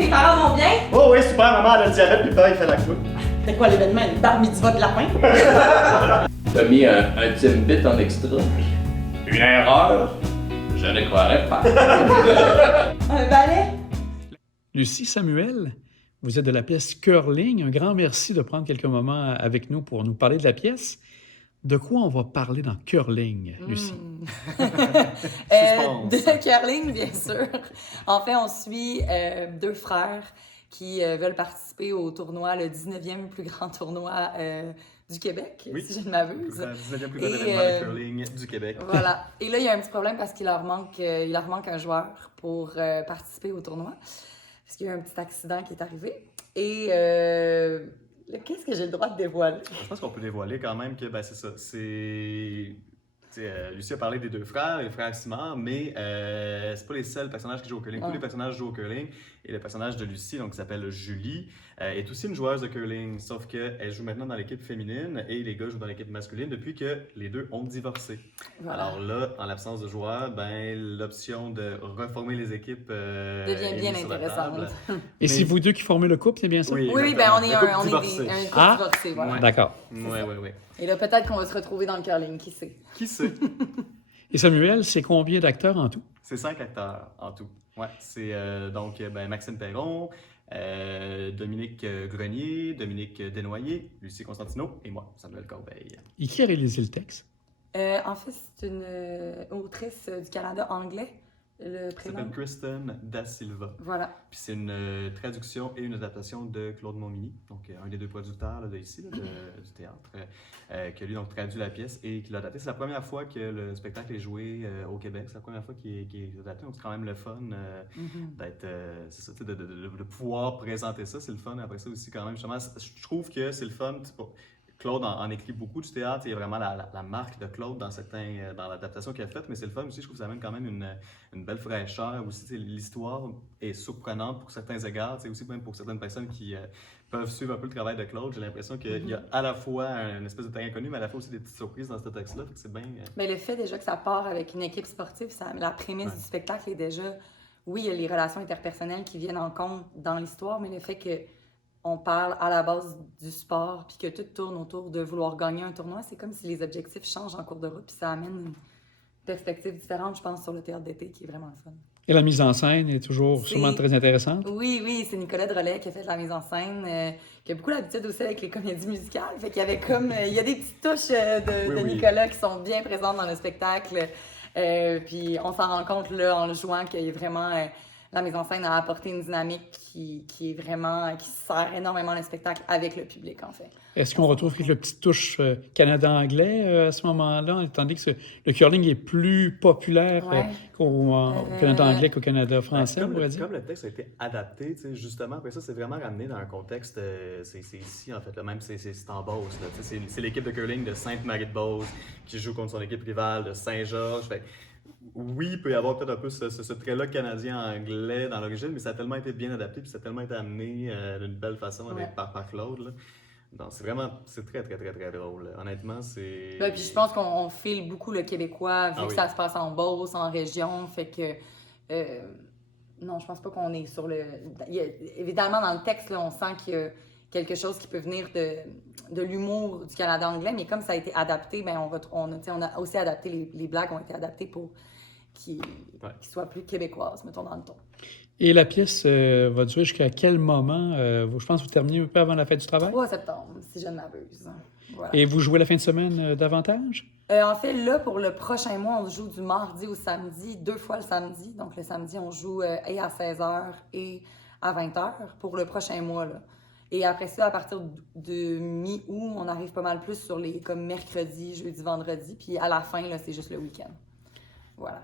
Tes parents vont bien? Oh oui, super, maman elle a le diabète, puis le père il fait la coupe. C'est quoi l'événement? Une bar mitzvah de lapin? T'as mis un Timbit en extra. Une erreur? Je ne croirais pas. Un balai? Lucie Samuel, vous êtes de la pièce Curling. Un grand merci de prendre quelques moments avec nous pour nous parler de la pièce. De quoi on va parler dans Curling, Lucie? De curling, bien sûr. En fait, on suit deux frères qui veulent participer au tournoi, le 19e plus grand tournoi du Québec, si je ne m'abuse. Le 19e plus grand événement de curling du Québec. Voilà. Et là, il y a un petit problème parce qu'il leur manque un joueur pour participer au tournoi. Parce qu'il y a eu un petit accident qui est arrivé. Et qu'est-ce que j'ai le droit de dévoiler? Je pense qu'on peut dévoiler quand même que c'est ça. Lucie a parlé des deux frères, les frères Simard, mais c'est pas les seuls personnages qui jouent au curling. Tous les personnages jouent au curling. Et le personnage de Lucie, donc, qui s'appelle Julie, est aussi une joueuse de curling, sauf qu'elle joue maintenant dans l'équipe féminine et les gars jouent dans l'équipe masculine depuis que les deux ont divorcé. Voilà. Alors là, en l'absence de joueurs, l'option de reformer les équipes devient bien intéressante. Et c'est vous deux qui formez le couple, c'est bien ça? Oui, on est un couple divorcé. Voilà. Ouais. D'accord. Oui. Et là, peut-être qu'on va se retrouver dans le curling, qui sait? Qui sait? Et Samuel, c'est combien d'acteurs en tout? C'est 5 acteurs en tout. Ouais, c'est donc Maxime Perron, Dominique Grenier, Dominique Desnoyers, Lucie Constantino et moi, Samuel Corbeil. Et qui a réalisé le texte? En fait, c'est une autrice du Canada anglais. Le prénom? Ça s'appelle Kristen Da Silva. Voilà. Puis c'est une traduction et une adaptation de Claude Montminy, donc un des deux producteurs du théâtre, qui a lui donc traduit la pièce et qui l'a adapté. C'est la première fois que le spectacle est joué au Québec. C'est la première fois qu'il est adapté, donc c'est quand même le fun d'être, c'est ça, de pouvoir présenter ça. C'est le fun. Après ça aussi, quand même, justement, je trouve que c'est le fun. Claude en écrit beaucoup du théâtre. Il y a vraiment la marque de Claude dans l'adaptation qu'il a faite, mais c'est le fun aussi. Je trouve que ça amène quand même une belle fraîcheur. Aussi, l'histoire est surprenante pour certains égards. Aussi, même pour certaines personnes qui peuvent suivre un peu le travail de Claude. J'ai l'impression qu'il y a à la fois une espèce de terrain inconnu, mais à la fois aussi des petites surprises dans ce texte-là. C'est bien. Mais le fait déjà que ça part avec une équipe sportive, la prémisse du spectacle est déjà. Oui, il y a les relations interpersonnelles qui viennent en compte dans l'histoire, mais le fait que on parle à la base du sport, puis que tout tourne autour de vouloir gagner un tournoi, c'est comme si les objectifs changent en cours de route, puis ça amène une perspective différente, je pense, sur le théâtre d'été, qui est vraiment le fun. Et la mise en scène est toujours sûrement très intéressante? Oui, c'est Nicolas Drolet qui a fait la mise en scène, qui a beaucoup l'habitude aussi avec les comédies musicales, fait qu'il y avait il y a des petites touches de Nicolas qui sont bien présentes dans le spectacle, puis on s'en rend compte là en le jouant qu'il y a vraiment... la mise en scène a apporté une dynamique qui est vraiment, qui sert énormément le spectacle avec le public, en fait. Est-ce qu'on retrouve quelques petites touches Canada-anglais à ce moment-là, étant donné que le curling est plus populaire au Canada anglais qu'au Canada français, on pourrait dire? Comme le texte a été adapté, justement, après ça, c'est vraiment ramené dans un contexte, c'est ici, en fait, là, même c'est en Beauce. C'est l'équipe de curling de Sainte-Marie-de-Beauce qui joue contre son équipe rivale de Saint-Georges. Oui, il peut y avoir peut-être un peu ce trait-là canadien-anglais dans l'origine, mais ça a tellement été bien adapté, puis ça a tellement été amené d'une belle façon par Claude. Là. Donc, c'est très, très, très, très drôle. Honnêtement, c'est... Puis je pense qu'on file beaucoup le québécois, vu que ça se passe en Beauce, en région, fait que... non, je pense pas qu'on est sur le... Évidemment, dans le texte, là, on sent qu'il y a quelque chose qui peut venir de l'humour du Canada anglais, mais comme ça a été adapté, on a aussi adapté, les blagues ont été adaptées pour qu'ils soient plus québécoises, mettons, dans le ton. Et la pièce va durer jusqu'à quel moment? Je pense que vous terminez un peu avant la fête du travail? 3 septembre, si je ne m'abuse. Voilà. Et vous jouez la fin de semaine davantage? En fait, là, pour le prochain mois, on joue du mardi au samedi, 2 fois le samedi. Donc, le samedi, on joue et à 16h et à 20h pour le prochain mois, là. Et après ça, à partir de mi-août, on arrive pas mal plus sur les comme mercredi, jeudi, vendredi. Puis à la fin, là, c'est juste le week-end. Voilà.